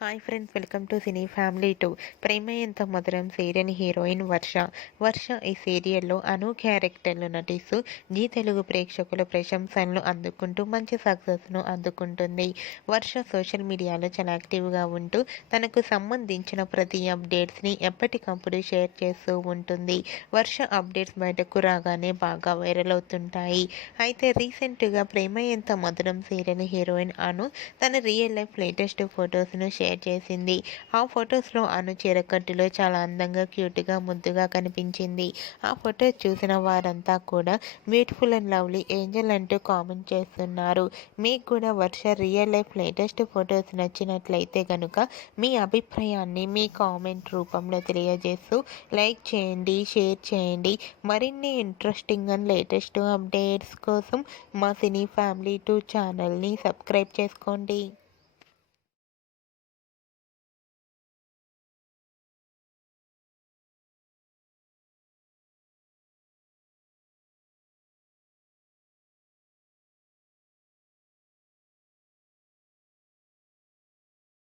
Hi friends, welcome to cine family 2. ప్రేమ ఎంత మధురం serial heroine వర్ష. ఈ సీరియల్లో అను క్యారెక్టర్లో నటిస్తూ జీ తెలుగు ప్రేక్షకుల ప్రశంసలను అందుకుంటూ మంచి సక్సెస్ను అందుకుంటుంది. వర్ష సోషల్ మీడియాలో చాలా యాక్టివ్గా ఉంటూ తనకు సంబంధించిన ప్రతి అప్డేట్స్ని ఎప్పటికప్పుడు షేర్ చేస్తూ ఉంటుంది. వర్ష అప్డేట్స్ బయటకు రాగానే బాగా వైరల్ అవుతుంటాయి. అయితే రీసెంట్గా ప్రేమ ఎంత మధురం సీరియల్ హీరోయిన్ అను తన రియల్ లైఫ్ లేటెస్ట్ ఫొటోస్ను షేర్ చేసింది. ఆ ఫొటోస్లో అను చీరకట్టులో చాలా అందంగా, క్యూట్గా, ముద్దుగా కనిపించింది. ఆ ఫొటోస్ చూసిన వారంతా కూడా బ్యూటిఫుల్ అండ్ లవ్లీ ఏంజల్ అంటూ కామెంట్ చేస్తున్నారు. మీకు కూడా వర్ష రియల్ లైఫ్ లేటెస్ట్ ఫొటోస్ నచ్చినట్లయితే కనుక మీ అభిప్రాయాన్ని మీ కామెంట్ రూపంలో తెలియజేస్తూ లైక్ చేయండి, షేర్ చేయండి. మరిన్ని ఇంట్రెస్టింగ్ అండ్ లేటెస్ట్ అప్డేట్స్ కోసం మా సినీ ఫ్యామిలీ 2 ఛానల్ని సబ్స్క్రైబ్ చేసుకోండి.